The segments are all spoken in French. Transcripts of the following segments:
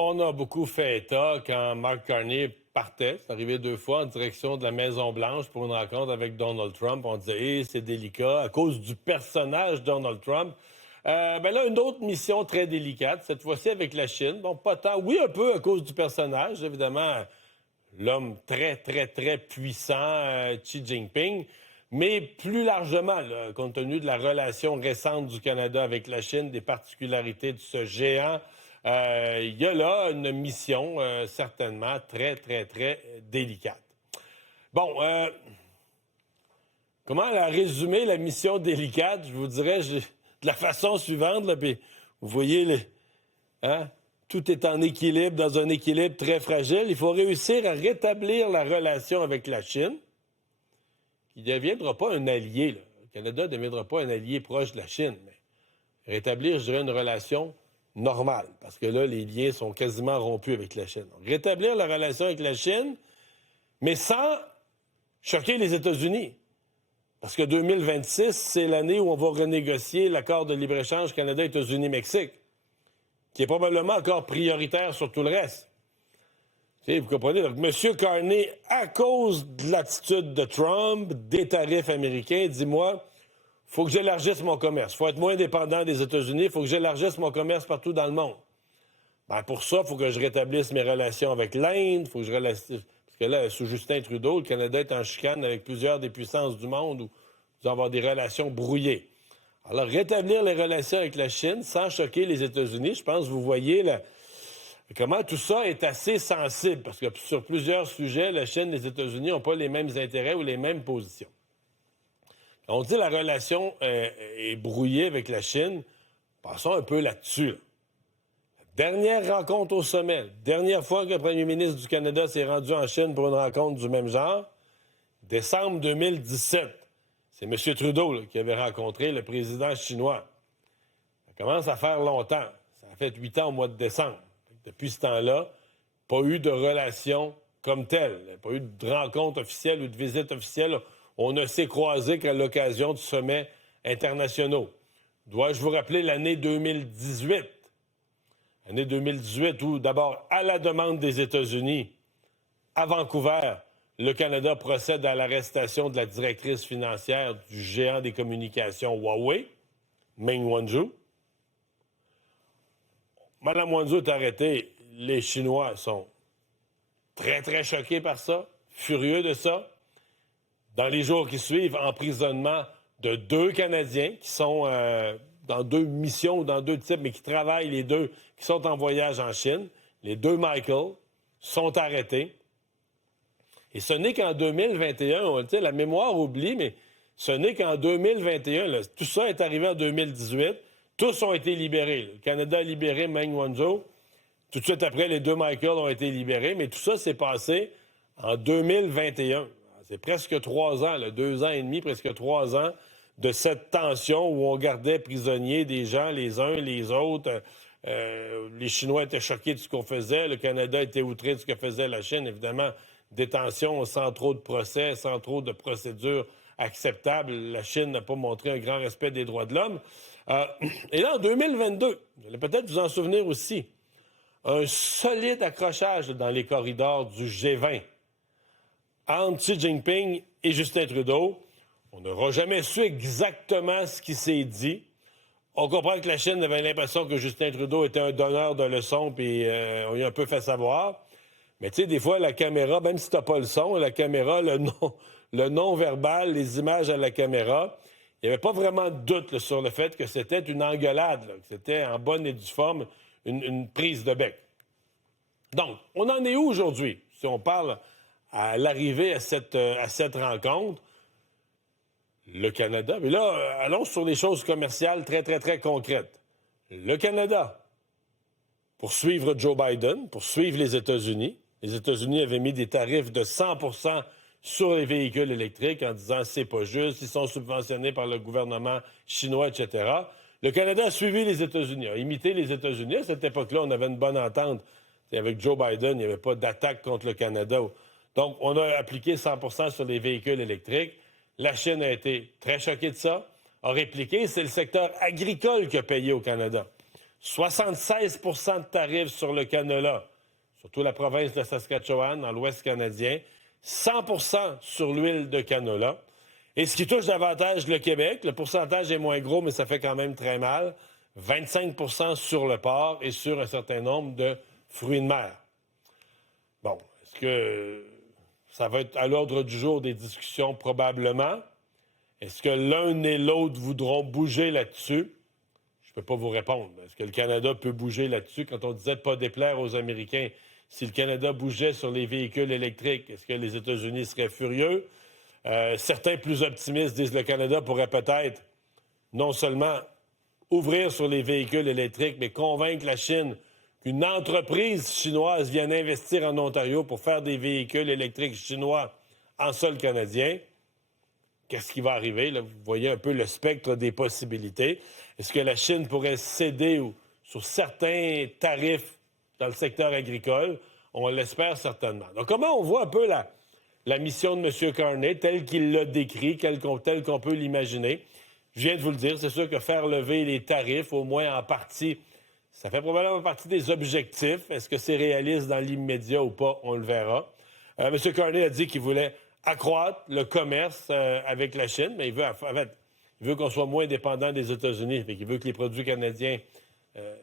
On a beaucoup fait état quand Mark Carney partait. C'est arrivé 2 fois en direction de la Maison-Blanche pour une rencontre avec Donald Trump. On disait, c'est délicat à cause du personnage Donald Trump. Là, une autre mission très délicate, cette fois-ci avec la Chine. Bon, pas tant. Oui, un peu à cause du personnage, évidemment. L'homme très, très, très puissant, Xi Jinping. Mais plus largement, là, compte tenu de la relation récente du Canada avec la Chine, des particularités de ce géant, il y a là une mission certainement très, très, très délicate. Bon, comment la résumer, la mission délicate? Je vous dirais de la façon suivante, là, puis vous voyez, tout est en équilibre, dans un équilibre très fragile. Il faut réussir à rétablir la relation avec la Chine, qui ne deviendra pas un allié. Là. Le Canada ne deviendra pas un allié proche de la Chine, mais rétablir, je dirais, une relation normale, parce que là, les liens sont quasiment rompus avec la Chine. Donc, rétablir la relation avec la Chine, mais sans choquer les États-Unis. Parce que 2026, c'est l'année où on va renégocier l'accord de libre-échange Canada-États-Unis-Mexique, qui est probablement encore prioritaire sur tout le reste. Vous comprenez? Donc, M. Carney, à cause de l'attitude de Trump, des tarifs américains, dis-moi, il faut que j'élargisse mon commerce. Il faut être moins dépendant des États-Unis. Il faut que j'élargisse mon commerce partout dans le monde. Pour ça, il faut que je rétablisse mes relations avec l'Inde. Faut que je parce que là, sous Justin Trudeau, le Canada est en chicane avec plusieurs des puissances du monde où nous allons avoir des relations brouillées. Alors, rétablir les relations avec la Chine sans choquer les États-Unis, je pense que vous voyez comment tout ça est assez sensible. Parce que sur plusieurs sujets, la Chine et les États-Unis n'ont pas les mêmes intérêts ou les mêmes positions. On dit que la relation est brouillée avec la Chine. Passons un peu là-dessus. Dernière rencontre au sommet. Dernière fois que le premier ministre du Canada s'est rendu en Chine pour une rencontre du même genre, décembre 2017. C'est M. Trudeau qui avait rencontré le président chinois. Ça commence à faire longtemps. Ça a fait 8 ans au mois de décembre. Depuis ce temps-là, pas eu de relation comme telle. Pas eu de rencontre officielle ou de visite officielle. On ne s'est croisés qu'à l'occasion du sommet internationaux. Dois-je vous rappeler l'année 2018? L'année 2018 où, d'abord, à la demande des États-Unis, à Vancouver, le Canada procède à l'arrestation de la directrice financière du géant des communications Huawei, Meng Wanzhou. Mme Wanzhou est arrêtée. Les Chinois sont très, très choqués par ça, furieux de ça. Dans les jours qui suivent, emprisonnement de 2 Canadiens qui sont dans 2 missions ou dans 2 types, mais qui travaillent les 2, qui sont en voyage en Chine. Les 2 Michael sont arrêtés. Et ce n'est qu'en 2021, la mémoire oublie, mais ce n'est qu'en 2021, là, tout ça est arrivé en 2018, tous ont été libérés. Le Canada a libéré Meng Wanzhou. Tout de suite après, les 2 Michael ont été libérés, mais tout ça s'est passé en 2021. C'est presque 3 ans, 2 ans et demi, presque 3 ans de cette tension où on gardait prisonniers des gens les uns les autres. Les Chinois étaient choqués de ce qu'on faisait. Le Canada était outré de ce que faisait la Chine. Évidemment, détention sans trop de procès, sans trop de procédures acceptables. La Chine n'a pas montré un grand respect des droits de l'homme. Et là, en 2022, vous allez peut-être vous en souvenir aussi, un solide accrochage dans les corridors du G20 entre Xi Jinping et Justin Trudeau. On n'aura jamais su exactement ce qui s'est dit. On comprend que la Chine avait l'impression que Justin Trudeau était un donneur de leçons, puis on lui a un peu fait savoir. Mais tu sais, des fois, la caméra, même si tu n'as pas le son, la caméra, le non-verbal, les images à la caméra, il n'y avait pas vraiment de doute là, sur le fait que c'était une engueulade, que c'était en bonne et due forme une prise de bec. Donc, on en est où aujourd'hui, si on parle à l'arrivée à cette rencontre? Le Canada. Mais là, allons sur les choses commerciales très, très, très concrètes. Le Canada, pour suivre Joe Biden, pour suivre les États-Unis. Les États-Unis avaient mis des tarifs de 100 % sur les véhicules électriques en disant c'est pas juste, ils sont subventionnés par le gouvernement chinois, etc. Le Canada a suivi les États-Unis, a imité les États-Unis. À cette époque-là, on avait une bonne entente. Avec Joe Biden, il n'y avait pas d'attaque contre le Canada. Donc, on a appliqué 100 % sur les véhicules électriques. La Chine a été très choquée de ça, a répliqué. C'est le secteur agricole qui a payé au Canada. 76 de tarifs sur le canola, surtout la province de Saskatchewan, dans l'Ouest canadien, 100 sur l'huile de canola. Et ce qui touche davantage le Québec, le pourcentage est moins gros, mais ça fait quand même très mal, 25 sur le porc et sur un certain nombre de fruits de mer. Bon, est-ce que ça va être à l'ordre du jour des discussions? Probablement. Est-ce que l'un et l'autre voudront bouger là-dessus? Je ne peux pas vous répondre. Est-ce que le Canada peut bouger là-dessus? Quand on disait de ne pas déplaire aux Américains, si le Canada bougeait sur les véhicules électriques, est-ce que les États-Unis seraient furieux? Certains plus optimistes disent que le Canada pourrait peut-être non seulement ouvrir sur les véhicules électriques, mais convaincre la Chine qu'une entreprise chinoise vienne investir en Ontario pour faire des véhicules électriques chinois en sol canadien. Qu'est-ce qui va arriver? Là, vous voyez un peu le spectre des possibilités. Est-ce que la Chine pourrait céder sur certains tarifs dans le secteur agricole? On l'espère certainement. Donc, comment on voit un peu la mission de M. Carney, telle qu'il l'a décrit, telle qu'on peut l'imaginer? Je viens de vous le dire, c'est sûr que faire lever les tarifs, au moins en partie, ça fait probablement partie des objectifs. Est-ce que c'est réaliste dans l'immédiat ou pas? On le verra. M. Carney a dit qu'il voulait accroître le commerce avec la Chine, mais il veut qu'on soit moins dépendant des États-Unis. Il veut que les produits canadiens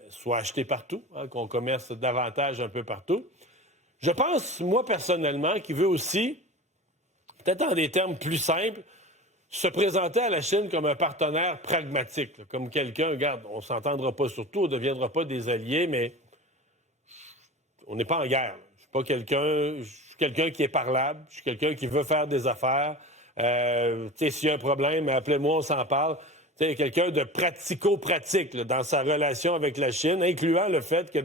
soient achetés partout, qu'on commerce davantage un peu partout. Je pense, moi, personnellement, qu'il veut aussi, peut-être en des termes plus simples, se présenter à la Chine comme un partenaire pragmatique, là, comme quelqu'un, regarde, on ne s'entendra pas sur tout, on ne deviendra pas des alliés, mais on n'est pas en guerre. Je suis pas quelqu'un qui est parlable, je suis quelqu'un qui veut faire des affaires. S'il y a un problème, appelez-moi, on s'en parle. Quelqu'un de pratico-pratique là, dans sa relation avec la Chine, incluant le fait que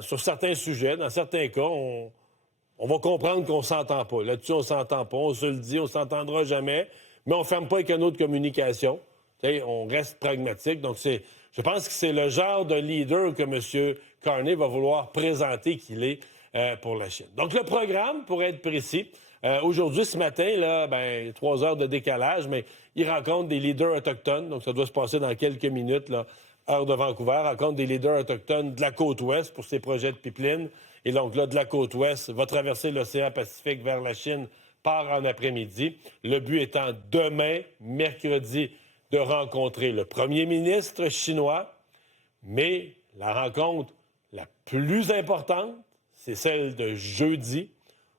sur certains sujets, dans certains cas, on va comprendre qu'on ne s'entend pas. Là-dessus, on ne s'entend pas, on se le dit, on ne s'entendra jamais, mais on ne ferme pas avec un autre communication. On reste pragmatique. Donc, je pense que c'est le genre de leader que M. Carney va vouloir présenter qu'il est pour la Chine. Donc, le programme, pour être précis, aujourd'hui, ce matin, là, 3 heures de décalage, mais il rencontre des leaders autochtones. Donc, ça doit se passer dans quelques minutes, là, heure de Vancouver, rencontre des leaders autochtones de la côte ouest pour ses projets de pipeline. Et donc, là, de la côte ouest, va traverser l'océan Pacifique vers la Chine, part en après-midi. Le but étant demain, mercredi, de rencontrer le premier ministre chinois. Mais la rencontre la plus importante, c'est celle de jeudi,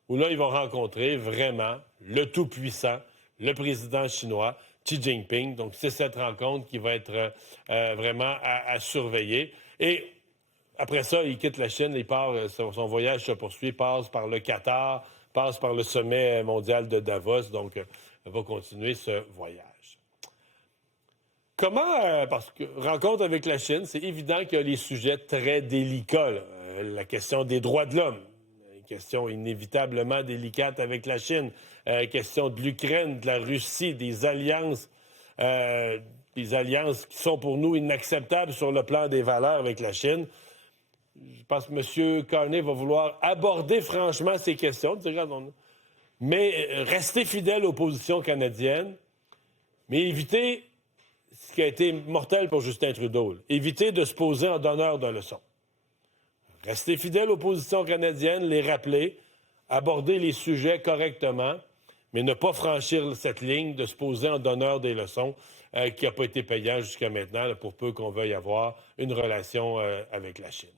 où là, ils vont rencontrer vraiment le tout-puissant, le président chinois, Xi Jinping. Donc, c'est cette rencontre qui va être vraiment à surveiller. Et après ça, il quitte la Chine, il part, son voyage se poursuit, passe par le Qatar, passe par le sommet mondial de Davos. Donc, il va continuer ce voyage. Comment, parce que rencontre avec la Chine, c'est évident qu'il y a les sujets très délicats. La question des droits de l'homme, une question inévitablement délicate avec la Chine, question de l'Ukraine, de la Russie, des alliances qui sont pour nous inacceptables sur le plan des valeurs avec la Chine. Je pense que M. Carney va vouloir aborder franchement ces questions, mais rester fidèle aux positions canadiennes, mais éviter ce qui a été mortel pour Justin Trudeau, éviter de se poser en donneur de leçons. Rester fidèle aux positions canadiennes, les rappeler, aborder les sujets correctement, mais ne pas franchir cette ligne de se poser en donneur des leçons qui n'a pas été payant jusqu'à maintenant, là, pour peu qu'on veuille avoir une relation avec la Chine.